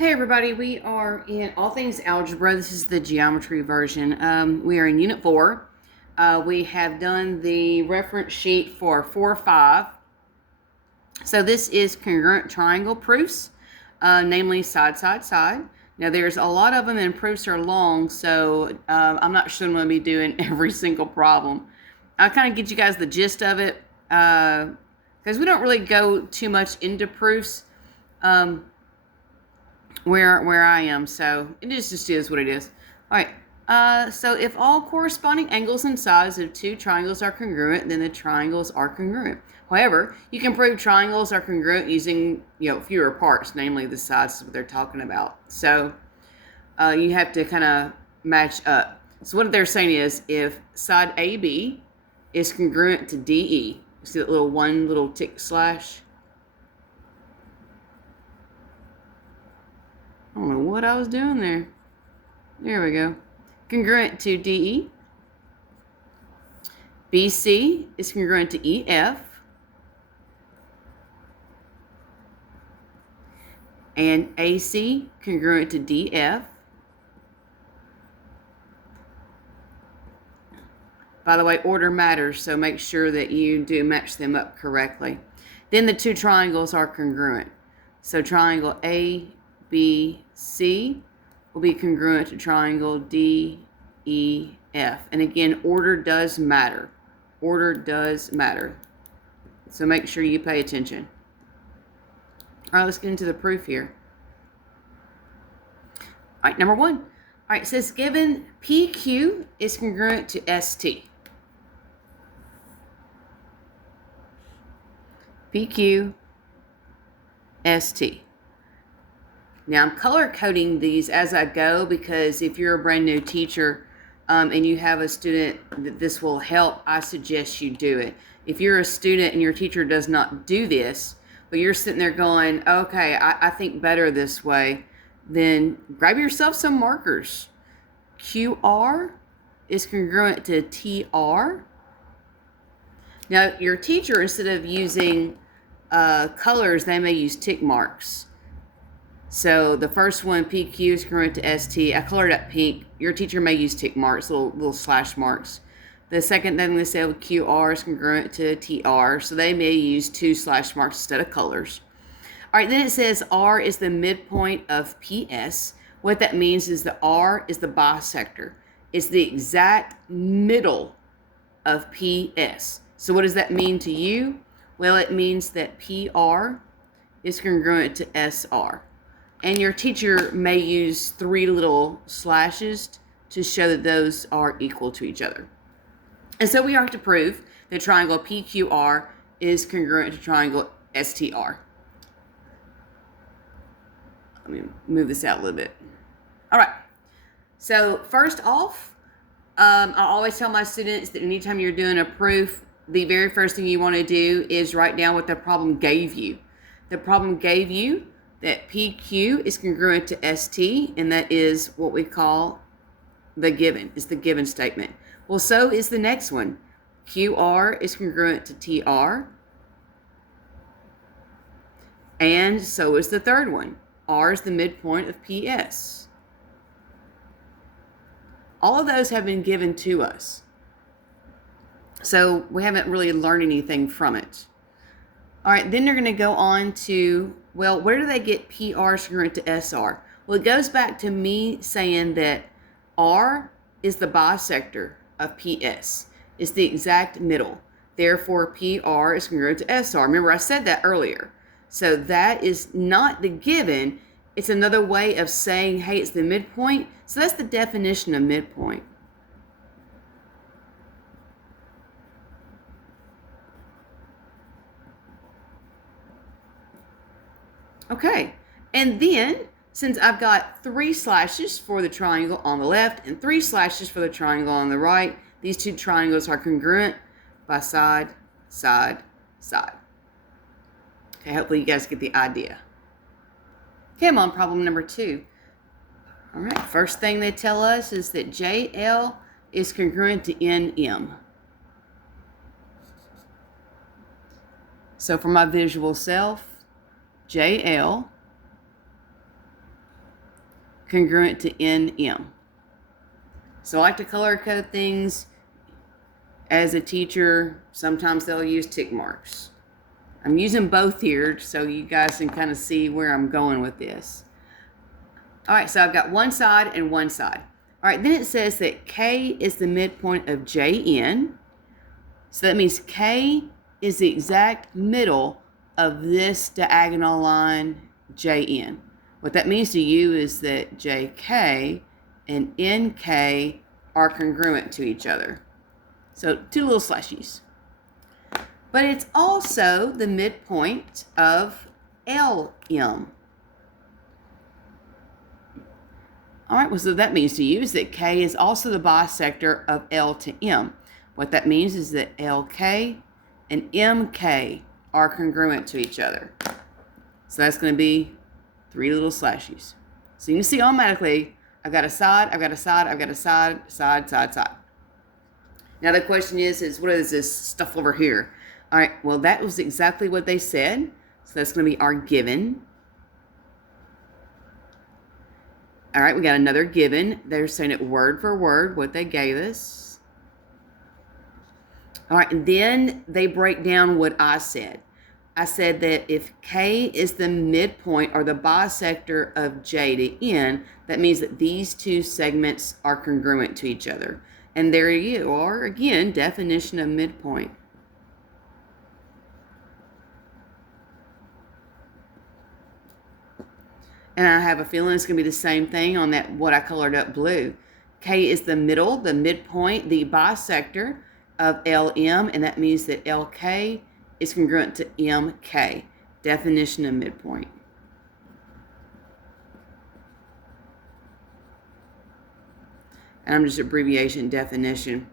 Hey everybody, we are in all things algebra. This is the geometry version. We are in Unit 4. We have done the reference sheet for 4-5. So this is congruent triangle proofs, namely side, side, side. Now there's a lot of them and proofs are long, so I'm not sure I'm going to be doing every single problem. I'll kind of get you guys the gist of it because we don't really go too much into proofs. Where I am, so it just is what it is. All right, so if all corresponding angles and sides of two triangles are congruent, then the triangles are congruent. However, you can prove triangles are congruent using fewer parts, namely the sides that they're talking about. So you have to kind of match up. So what they're saying is if side AB is congruent to DE, see that one little tick slash? I don't know what I was doing there. There we go. Congruent to DE. BC is congruent to EF. And AC congruent to DF. By the way, order matters, so make sure that you do match them up correctly. Then the two triangles are congruent. So triangle ABC will be congruent to triangle DEF. And again, order does matter. Order does matter. So make sure you pay attention. All right, let's get into the proof here. All right, number 1. All right, it says given PQ is congruent to ST. PQ, ST. Now, I'm color coding these as I go because if you're a brand new teacher and you have a student that this will help, I suggest you do it. If you're a student and your teacher does not do this, but you're sitting there going, okay, I think better this way, then grab yourself some markers. QR is congruent to TR. Now, your teacher, instead of using colors, they may use tick marks. So the first one, PQ, is congruent to ST. I colored up pink. Your teacher may use tick marks, little slash marks. The second thing they say, QR is congruent to TR. So they may use 2 slash marks instead of colors. All right, then it says R is the midpoint of PS. What that means is the R is the bisector. It's the exact middle of PS. So what does that mean to you? Well, it means that PR is congruent to SR. And your teacher may use 3 little slashes to show that those are equal to each other. And so we have to prove that triangle PQR is congruent to triangle STR. Let me move this out a little bit. All right. So first off, I always tell my students that anytime you're doing a proof, the very first thing you want to do is write down what the problem gave you. The problem gave you that PQ is congruent to ST, and that is what we call the given. It's the given statement. Well, so is the next one. QR is congruent to TR, and so is the third one. R is the midpoint of PS. All of those have been given to us. So we haven't really learned anything from it. All right, then they're going to go on to, well, where do they get PR congruent to SR? Well, it goes back to me saying that R is the bisector of PS. It's the exact middle. Therefore, PR is congruent to SR. Remember, I said that earlier. So that is not the given. It's another way of saying, hey, it's the midpoint. So that's the definition of midpoint. Okay, and then since I've got 3 slashes for the triangle on the left and 3 slashes for the triangle on the right, these two triangles are congruent by side, side, side. Okay, hopefully you guys get the idea. Okay, I'm on problem number 2. All right, first thing they tell us is that JL is congruent to NM. So for my visual self, JL congruent to NM. So I like to color code things. As a teacher, sometimes they'll use tick marks. I'm using both here so you guys can kind of see where I'm going with this. All right, so I've got one side and one side. All right, then it says that K is the midpoint of JN. So that means K is the exact middle of this diagonal line JN. What that means to you is that JK and NK are congruent to each other. So two little slashies. But it's also the midpoint of LM. All right, well, so that means to you is that K is also the bisector of L to M. What that means is that LK and MK are congruent to each other. So that's going to be three little slashies. So you can see automatically, I've got a side, I've got a side, I've got a side, side, side, side. Now the question is what is this stuff over here? All right, well, that was exactly what they said. So that's going to be our given. All right, we got another given. They're saying it word for word, what they gave us. All right, and then they break down what I said. I said that if K is the midpoint or the bisector of J to N, that means that these two segments are congruent to each other. And there you are, again, definition of midpoint. And I have a feeling it's going to be the same thing on that what I colored up blue. K is the middle, the midpoint, the bisector of LM, and that means that LK is congruent to MK. Definition of midpoint. And I'm just abbreviation definition.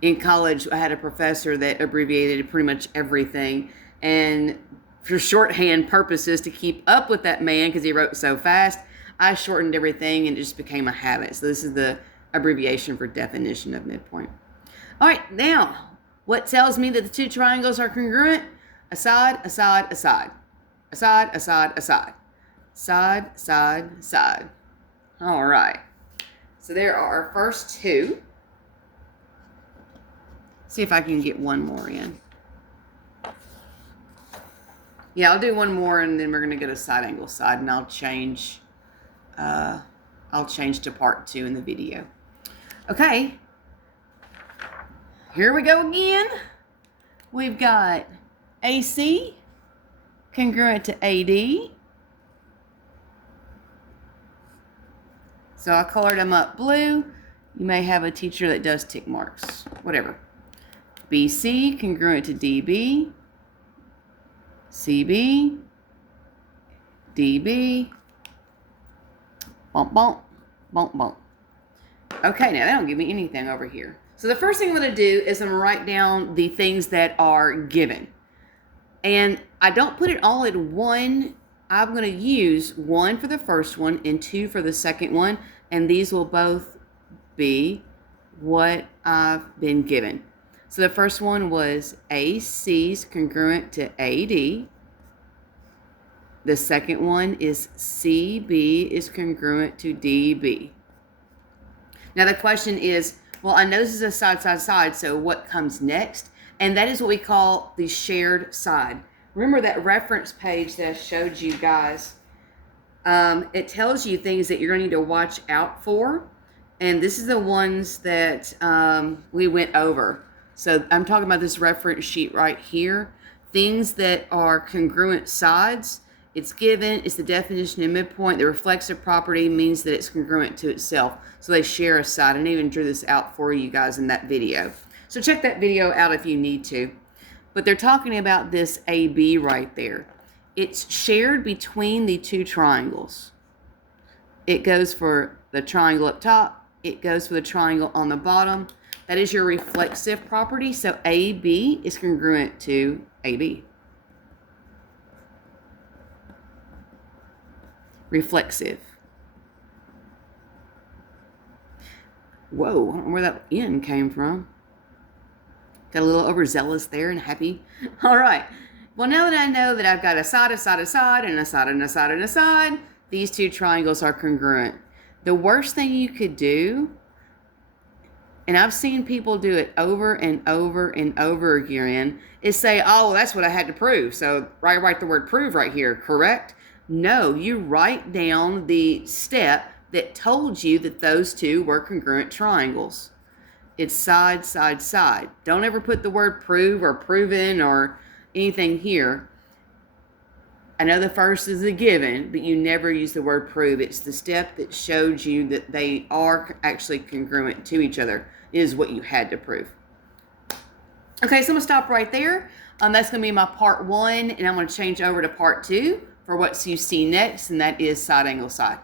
In college, I had a professor that abbreviated pretty much everything. And for shorthand purposes, to keep up with that man, because he wrote so fast, I shortened everything and it just became a habit. So this is the abbreviation for definition of midpoint. All right, now, what tells me that the two triangles are congruent? A side, a side, a side. A side, a side, a side. Side, side, side. All right. So there are our first two. See if I can get one more in. Yeah, I'll do one more and then we're going to go to side angle side and I'll change to part 2 in the video. Okay. Here we go again. We've got AC congruent to AD. So I colored them up blue. You may have a teacher that does tick marks, whatever. BC congruent to DB. CB, DB, bump, bump, bump, bump. Okay, now they don't give me anything over here. So the first thing I'm going to do is I'm going to write down the things that are given. And I don't put it all in one. I'm going to use 1 for the first one and 2 for the second one. And these will both be what I've been given. So the first one was AC is congruent to AD. The second one is CB is congruent to DB. Now the question is, well, I know this is a side, side, side, so what comes next? And that is what we call the shared side. Remember that reference page that I showed you guys? It tells you things that you're going to need to watch out for. And this is the ones that we went over. So I'm talking about this reference sheet right here. Things that are congruent sides. It's given, it's the definition of midpoint. The reflexive property means that it's congruent to itself. So they share a side. And I even drew this out for you guys in that video. So check that video out if you need to. But they're talking about this AB right there. It's shared between the two triangles. It goes for the triangle up top. It goes for the triangle on the bottom. That is your reflexive property. So AB is congruent to AB. Reflexive. Whoa, I don't know where that N came from. Got a little overzealous there and happy. All right. Well, now that I know that I've got a side, a side, a side, and a side, and a side, and a side, these two triangles are congruent. The worst thing you could do, and I've seen people do it over and over and over again, is say, oh, well, that's what I had to prove. So write the word prove right here, correct? No, you write down the step that told you that those two were congruent triangles. It's side, side, side. Don't ever put the word prove or proven or anything here. I know the first is a given, but you never use the word prove. It's the step that showed you that they are actually congruent to each other. It is what you had to prove. Okay, so I'm going to stop right there. That's going to be my part 1, and I'm going to change over to part 2 for what you see next, and that is side angle side.